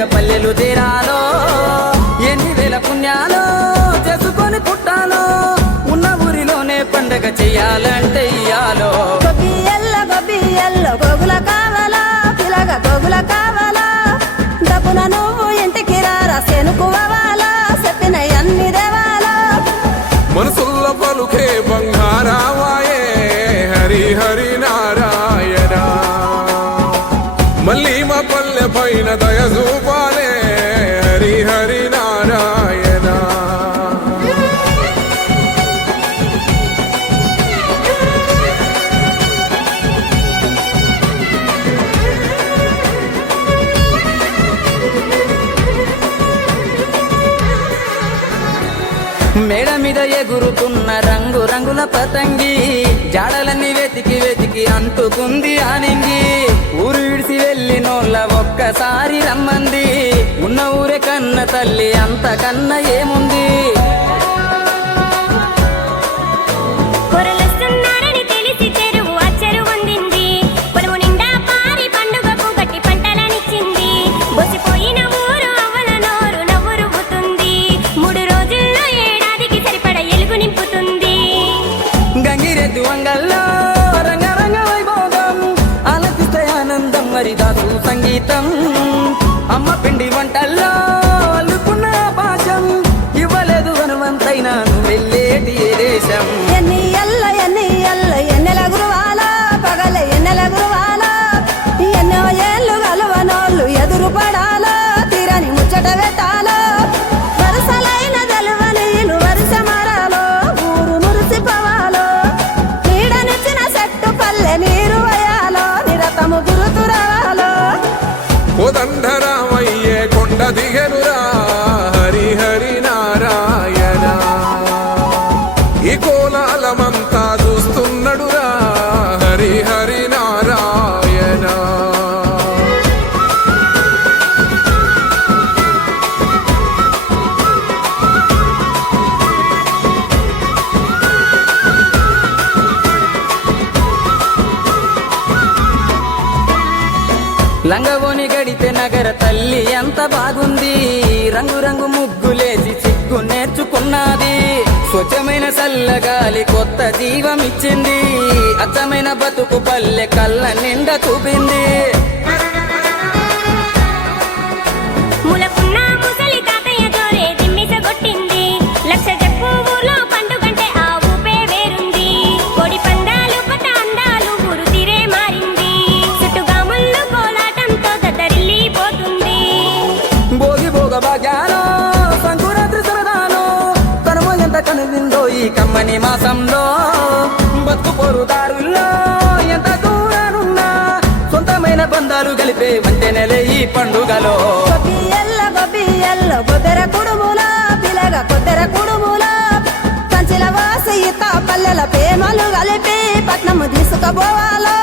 మెల్లగా పల్లెలు తీరాలో ఎన్ని వేల పుణ్యాలో చేసుకొని పుట్టాలో ఉన్న ఊరిలోనే పండగ చెయ్యాలంటే ఇయ్యాలో గొబ్బియల్లో గోగుల కావాలా పిలగ గోగుల కావాలా డబ్బున నువ్వు ఇంటికి రారా సెనుకువాలా చెప్పిన అన్ని దేవాలా మనసుల్ల పలుకే బంగారావాయే హరి హరి నారాయణ మళ్ళీ మా పల్లె పైన దయ చూపాలే హరి హరి నారాయణ మేడ మీద ఎగురుతున్న రంగు రంగుల పతంగి జాడలన్నీ వెతికి వెతికి అంటుకుంది ఆనింగి ఊరు విడిసి వెళ్ళినోళ్ళ ఒక్కసారి రమ్మంది ఉన్న ఊరే కన్న తల్లి అంతకన్నా ఏముంది గంగిరెద్దు వంగల్లో రంగరంగ వైభోగం ఆలపిస్తే ఆనందం మరిదాసు సంగీతం అమ్మ పిండి వంటల్లో అల్లుకున్న పాశం ఇవ్వలేదు హనుమంతైనా నువ్వు వెళ్ళేటి దేశం ఎన్నెల గురువాలా పగల ఎన్నెల గురువాలా ఎన్నో ఏళ్ళు గలవనోళ్ళు ఎదురు పడాలా తీరని ముచ్చట పెట్టాలా వరుసలైన దలువనీలు వరుస మరాలో ఊరు మురిసిపోవాలో నీడనిచ్చిన చెట్టు పల్లె నీరు వయాలో నిరతము గురుతురాలో కోదండరామయ్యే కొండ దిగనురా హరి హరి నారాయణ ఈ కోలాలమంతా చూస్తున్నడురా హరి హరి నారాయణ లంగవోని గడితే నగర తల్లి ఎంత బాగుంది రంగు రంగు ముగ్గులేసి సిగ్గు నేర్చుకున్నది స్వచ్ఛమైన చల్లగాలి కొత్త జీవం ఇచ్చింది అచ్చమైన బతుకు పల్లె కళ్ళ నిండా చూపింది భాగ్యాలో సంకురాత్రి సరదాలో తనమ ఎంత కనువిందో ఈ కమ్మని మాసంలో బతుకు పొరుదారుల్లో ఎంత దూరానున్నా సొంతమైన బంధాలు కలిపే వంతెనలే ఈ పండుగలో గొబ్బియల్లో కొద్దెర కుడుముల పిలగ కొద్దెర కుడుముల కంచిల వాసి పల్లెల ప్రేమలు కలిపి పట్నము తీసుకుపోవాలో